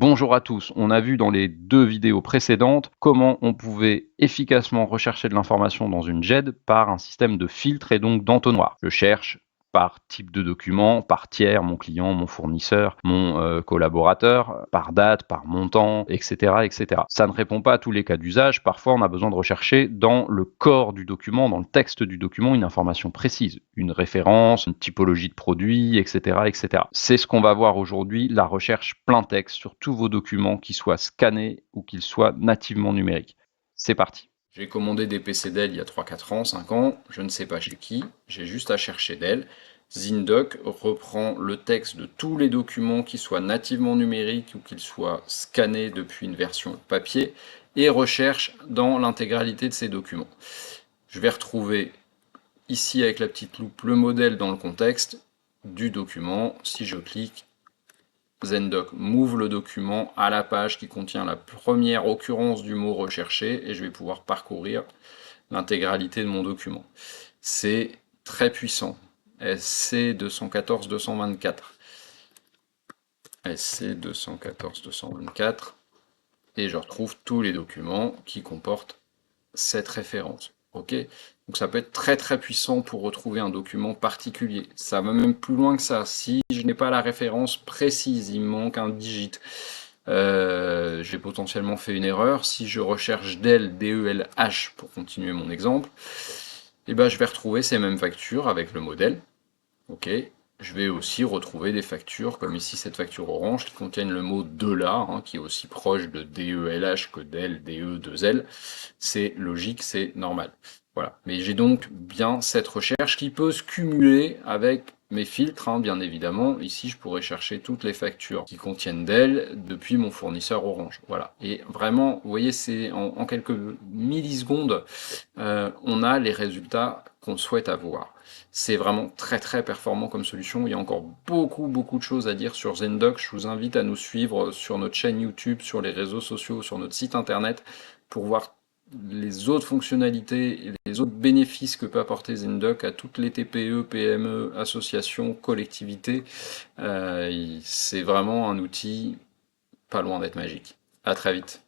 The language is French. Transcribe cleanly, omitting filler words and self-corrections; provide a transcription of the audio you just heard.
Bonjour à tous, on a vu dans les deux vidéos précédentes comment on pouvait efficacement rechercher de l'information dans une GED par un système de filtre et donc d'entonnoir. Je cherche par type de document, par tiers, mon client, mon fournisseur, mon collaborateur, par date, par montant, etc., etc. Ça ne répond pas à tous les cas d'usage. Parfois, on a besoin de rechercher dans le corps du document, dans le texte du document, une information précise, une référence, une typologie de produit, etc., etc. C'est ce qu'on va voir aujourd'hui, la recherche plein texte sur tous vos documents, qu'ils soient scannés ou qu'ils soient nativement numériques. C'est parti. J'ai commandé des PC Dell il y a 3, 4 ans, 5 ans, je ne sais pas chez qui, j'ai juste à chercher Dell. Zindoc reprend le texte de tous les documents, qu'ils soient nativement numériques ou qu'ils soient scannés depuis une version papier, et recherche dans l'intégralité de ces documents. Je vais retrouver ici avec la petite loupe le modèle dans le contexte du document. Si je clique, Zendoc m'ouvre le document à la page qui contient la première occurrence du mot recherché et je vais pouvoir parcourir l'intégralité de mon document. C'est très puissant. SC 214-224. SC 214-224. Et je retrouve tous les documents qui comportent cette référence. Ok? Donc ça peut être très très puissant pour retrouver un document particulier. Ça va même plus loin que ça. Si je n'ai pas la référence précise, il me manque un digit, j'ai potentiellement fait une erreur. Si je recherche DEL, D-E-L-H pour continuer mon exemple, et ben je vais retrouver ces mêmes factures avec le modèle. Ok. Je vais aussi retrouver des factures, comme ici cette facture orange, qui contiennent le mot DELA, qui est aussi proche de DELH que DEL, DE2L. C'est logique, c'est normal. Voilà. Mais j'ai donc bien cette recherche qui peut se cumuler avec mes filtres, bien évidemment. Ici, je pourrais chercher toutes les factures qui contiennent DEL depuis mon fournisseur Orange. Voilà. Et vraiment, vous voyez, c'est en quelques millisecondes, on a les résultats qu'on souhaite avoir. C'est vraiment très très performant comme solution. Il y a encore beaucoup de choses à dire sur Zendoc. Je vous invite à nous suivre sur notre chaîne YouTube, sur les réseaux sociaux, sur notre site internet pour voir les autres fonctionnalités et les autres bénéfices que peut apporter Zendoc à toutes les TPE, PME, associations, collectivités. C'est vraiment un outil pas loin d'être magique. À très vite.